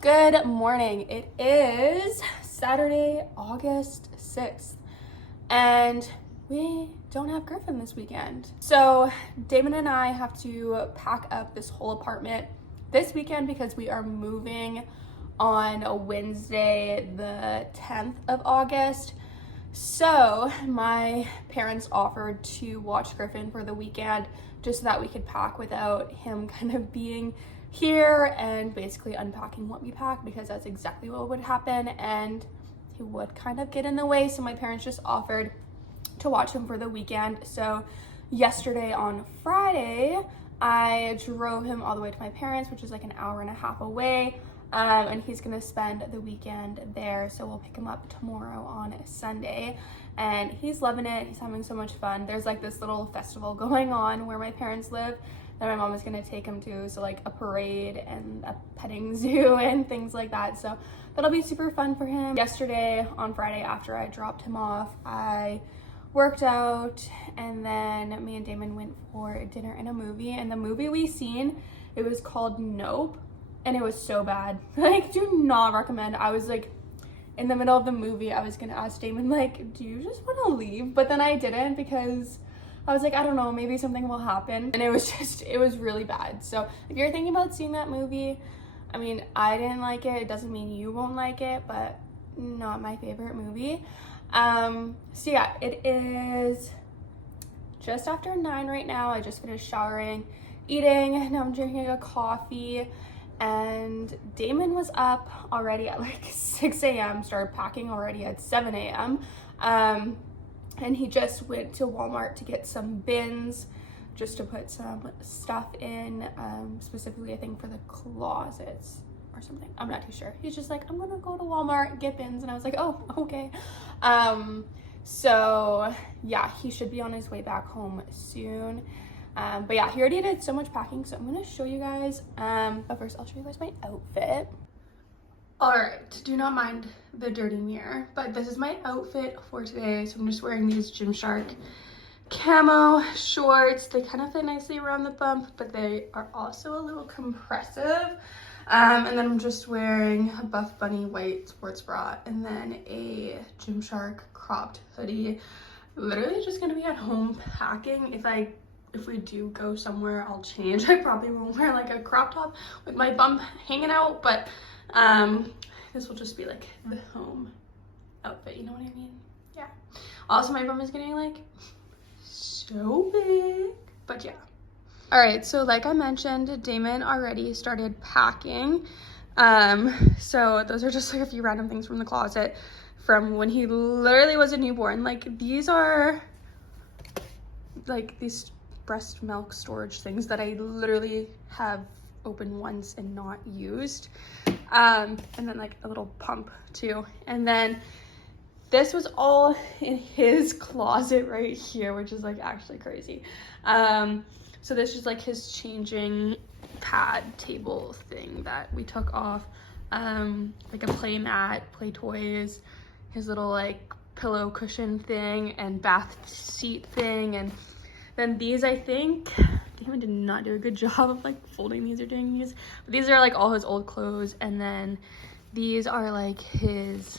Good morning. It is Saturday, August 6th, and we don't have Gryffin this weekend. So Damon and I have to pack up this whole apartment this weekend because we are moving on a Wednesday, the 10th of August. So my parents offered to watch Gryffin for the weekend just so that we could pack without him kind of being here and basically unpacking what we pack, because that's exactly what would happen and he would kind of get in the way. So my parents just offered to watch him for the weekend. So yesterday on Friday, I drove him all the way to my parents, which is like an hour and a half away. And he's gonna spend the weekend there, so we'll pick him up tomorrow on Sunday, and he's loving it. He's having so much fun. There's like this little festival going on where my parents live that my mom is gonna take him to, so like a parade and a petting zoo and things like that, so that'll be super fun for him. Yesterday on Friday, after I dropped him off, I worked out, and then me and Damon went for dinner and a movie. And the movie we seen, it was called Nope, and it was so bad. Like, do not recommend. I was like, in the middle of the movie, I was gonna ask Damon, like, do you just want to leave? But then I didn't, because I was like, I don't know, maybe something will happen. And it was really bad. So if you're thinking about seeing that movie, I mean, I didn't like it. It doesn't mean you won't like it, but not my favorite movie. So yeah, it is just after 9 right now. I just finished showering, eating, now I'm drinking a coffee. And Damon was up already at like 6 a.m., started packing already at 7 a.m. And he just went to Walmart to get some bins just to put some stuff in, specifically I think for the closets or something. I'm not too sure. He's just like, I'm gonna go to Walmart and get bins. And I was like, oh, okay. So yeah, he should be on his way back home soon. But yeah, he already did so much packing, so I'm gonna show you guys. But first I'll show you guys my outfit. All right, do not mind the dirty mirror, but this is my outfit for today. So I'm just wearing these Gymshark camo shorts. They kind of fit nicely around the bump, but they are also a little compressive. And then I'm just wearing a Buff Bunny white sports bra and then a Gymshark cropped hoodie. Literally just gonna be at home packing. If we do go somewhere, I'll change. I probably won't wear like a crop top with my bum hanging out, but this will just be like the home outfit, you know what I mean? Yeah. Also, my bum is getting like so big, but yeah. All right, so like I mentioned, Damon already started packing. So those are just like a few random things from the closet from when he literally was a newborn. Like, these are like these breast milk storage things that I literally have opened once and not used. And then like a little pump too. And then this was all in his closet right here, which is like actually crazy. So this is like his changing pad table thing that we took off. Like a play mat, play toys, his little like pillow cushion thing and bath seat thing. And then these, I think Damon did not do a good job of like folding these or doing these. But these are like all his old clothes, and then these are like his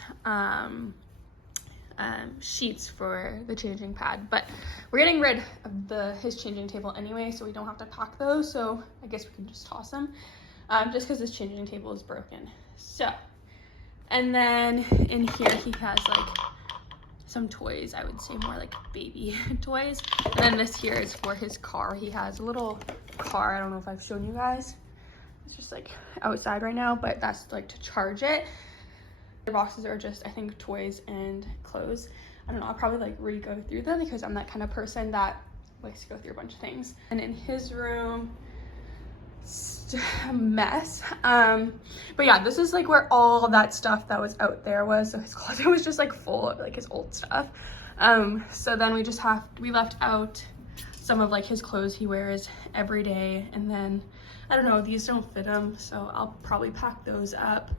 sheets for the changing pad. But we're getting rid of his changing table anyway, so we don't have to pack those. So I guess we can just toss them, just because this changing table is broken. So, and then in here he has like some toys, I would say more like baby toys. And then this here is for his car. He has a little car. I don't know if I've shown you guys. It's just like outside right now, but that's like to charge it. The boxes are just, I think, toys and clothes. I don't know, I'll probably like re-go through them because I'm that kind of person that likes to go through a bunch of things. And in his room, a mess. But yeah, this is like where all that stuff that was out there was. So his closet was just like full of like his old stuff. So then we left out some of like his clothes he wears every day. And then, I don't know, these don't fit him, so I'll probably pack those up.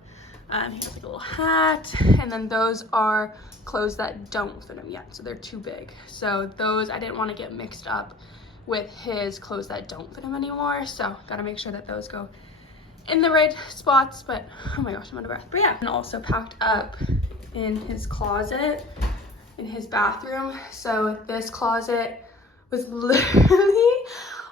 He has like a little hat, and then those are clothes that don't fit him yet, so they're too big. So those I didn't want to get mixed up with his clothes that don't fit him anymore, so gotta make sure that those go in the right spots, but oh my gosh, I'm out of breath. But yeah, and also packed up in his closet in his bathroom. So this closet was literally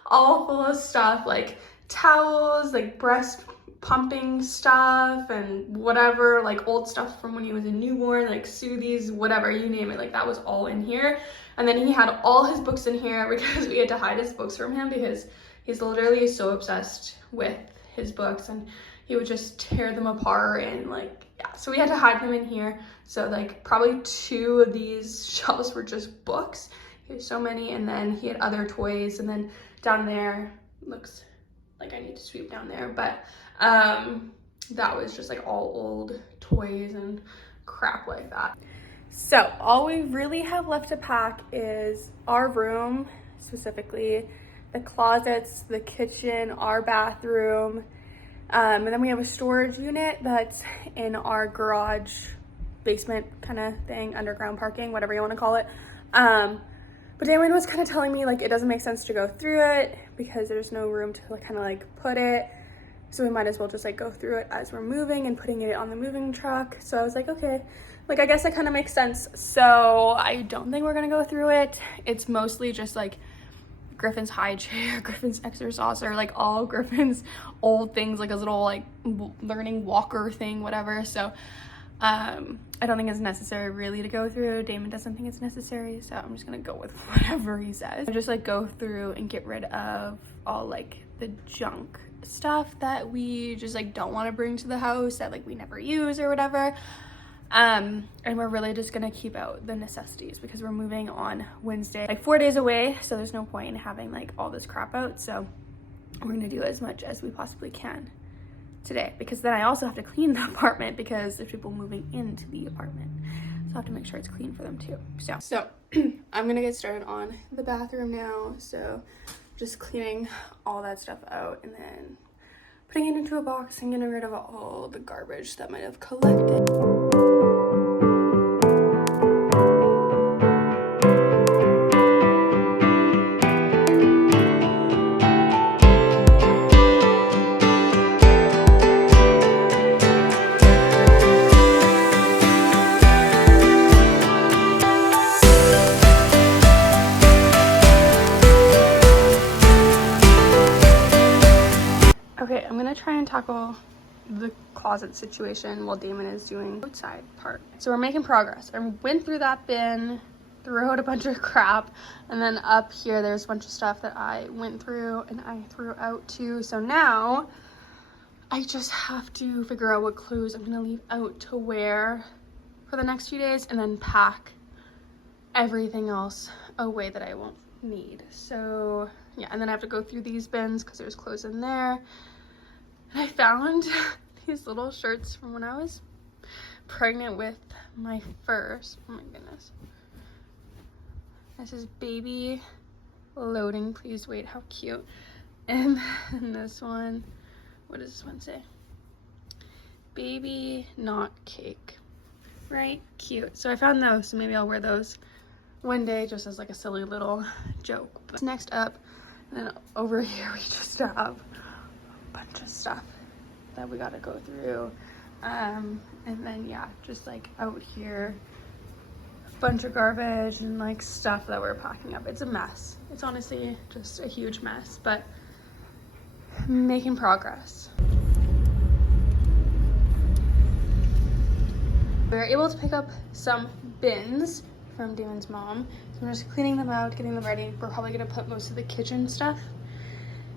all full of stuff, like towels, like breast pumping stuff and whatever, like old stuff from when he was a newborn, like soothies, whatever, you name it, like that was all in here. And then he had all his books in here because we had to hide his books from him because he's literally so obsessed with his books and he would just tear them apart and like, yeah, so we had to hide them in here. So like probably 2 of these shelves were just books. He had so many, and then he had other toys, and then down there, looks like I need to sweep down there, but that was just like all old toys and crap like that. So all we really have left to pack is our room, specifically the closets, the kitchen, our bathroom, and then we have a storage unit that's in our garage basement kind of thing, underground parking, whatever you want to call it. But Damon was kind of telling me like it doesn't make sense to go through it because there's no room to like, kind of like put it. So we might as well just like go through it as we're moving and putting it on the moving truck. So I was like, okay, like I guess that kind of makes sense. So I don't think we're gonna go through it. It's mostly just like Griffin's high chair, Griffin's exerciser, like all Griffin's old things, like his little like learning walker thing, whatever. So I don't think it's necessary really to go through. Damon doesn't think it's necessary, so I'm just gonna go with whatever he says. I just like go through and get rid of all like the junk stuff that we just like don't want to bring to the house that like we never use or whatever. And we're really just gonna keep out the necessities because we're moving on Wednesday, like 4 days away, so there's no point in having like all this crap out. So we're gonna do as much as we possibly can today, because then I also have to clean the apartment because there's people moving into the apartment, so I have to make sure it's clean for them too. So I'm gonna get started on the bathroom now. So just cleaning all that stuff out and then putting it into a box and getting rid of all the garbage that might have collected. Okay, I'm gonna try and tackle the closet situation while Damon is doing the outside part. So we're making progress. I went through that bin, threw out a bunch of crap, and then up here there's a bunch of stuff that I went through and I threw out too. So now I just have to figure out what clothes I'm gonna leave out to wear for the next few days and then pack everything else away that I won't need. So yeah, and then I have to go through these bins because there's clothes in there. And I found these little shirts from when I was pregnant with my first, oh my goodness. This is baby loading, please wait, how cute. And then this one, what does this one say? Baby not cake, right? Cute. So I found those, so maybe I'll wear those one day just as like a silly little joke. But next up, and then over here we just have a bunch of stuff that we gotta go through. And then yeah, just like out here, a bunch of garbage and like stuff that we're packing up. It's a mess. It's honestly just a huge mess, but making progress. We were able to pick up some bins from Damon's mom. So I'm just cleaning them out, getting them ready. We're probably gonna put most of the kitchen stuff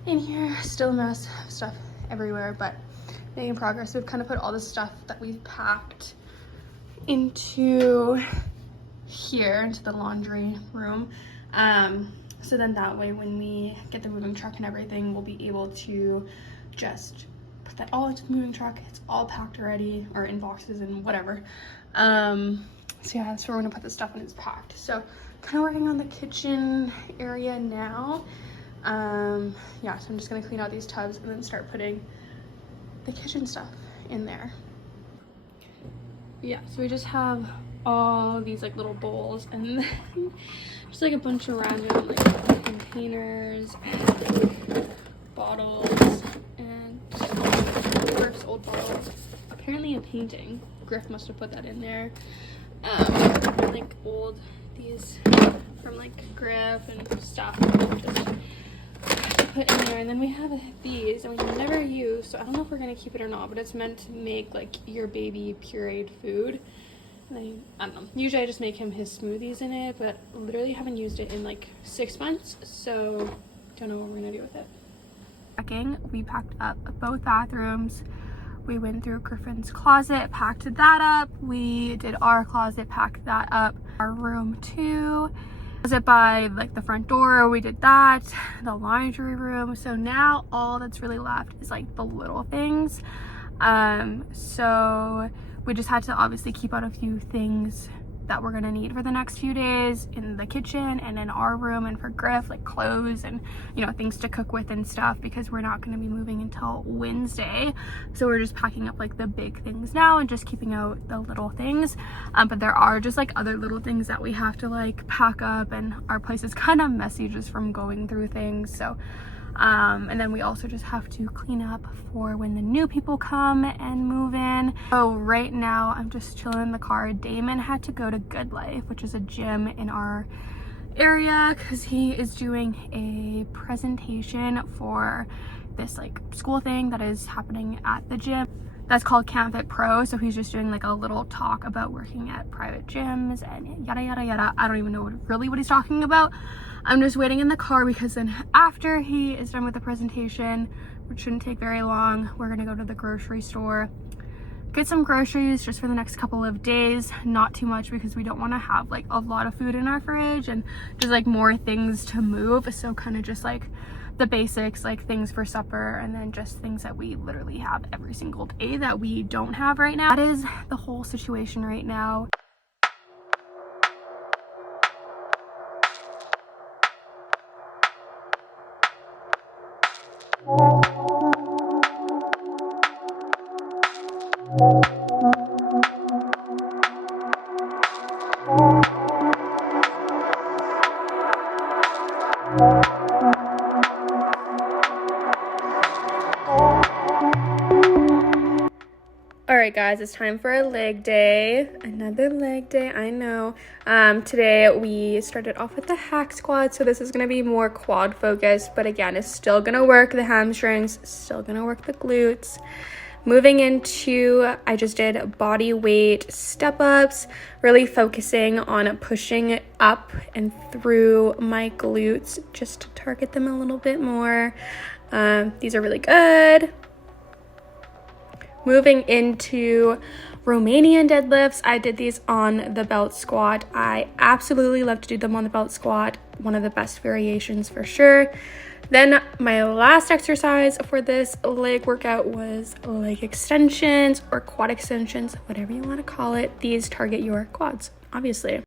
in here. Still a mess of stuff everywhere, but making progress. We've kind of put all the stuff that we've packed into here, into the laundry room. So then that way when we get the moving truck and everything, we'll be able to just put that all into the moving truck. It's all packed already, or in boxes and whatever. So yeah, that's where we're gonna put the stuff when it's packed. So kind of working on the kitchen area now. Yeah, so I'm just gonna clean out these tubs and then start putting the kitchen stuff in there. Yeah, so we just have all these like little bowls and then just like a bunch of random like containers and bottles and old bottle. Apparently a painting. Griff must have put that in there. Like old, these from like Griff and stuff. Just put in there. And then we have these, and we never use, so I don't know if we're gonna keep it or not, but it's meant to make like your baby pureed food. And I don't know. Usually I just make him his smoothies in it, but literally haven't used it in like 6 months, so don't know what we're gonna do with it. We packed up both bathrooms. We went through Griffin's closet, packed that up. We did our closet, packed that up. Our room too. Closet by like the front door, we did that. The laundry room. So now all that's really left is like the little things. So we just had to obviously keep out a few things that we're gonna need for the next few days in the kitchen and in our room, and for Griff, like clothes and, you know, things to cook with and stuff, because we're not gonna be moving until Wednesday. So we're just packing up like the big things now and just keeping out the little things. But there are just like other little things that we have to like pack up, and our place is kind of messy just from going through things. So and then we also just have to clean up for when the new people come and move in. So right now I'm just chilling in the car. Damon had to go to Good Life, which is a gym in our area, because he is doing a presentation for this like school thing that is happening at the gym that's called Camp Fit Pro. So he's just doing like a little talk about working at private gyms and yada yada yada. I don't even know what he's talking about. I'm just waiting in the car, because then after he is done with the presentation, which shouldn't take very long, we're gonna go to the grocery store, get some groceries just for the next couple of days. Not too much, because we don't want to have like a lot of food in our fridge and just like more things to move. So kind of just like the basics, like things for supper, and then just things that we literally have every single day that we don't have right now. That is the whole situation right now. Alright guys, it's time for a leg day. Another leg day, I know. Today we started off with the hack squat, so this is going to be more quad focused, but again, it's still going to work the hamstrings, still going to work the glutes. Moving into, I just did body weight step ups, really focusing on pushing up and through my glutes just to target them a little bit more. These are really good. Moving into Romanian deadlifts, I did these on the belt squat. I absolutely love to do them on the belt squat. One of the best variations for sure. Then my last exercise for this leg workout was leg extensions or quad extensions, whatever you want to call it. These target your quads, obviously.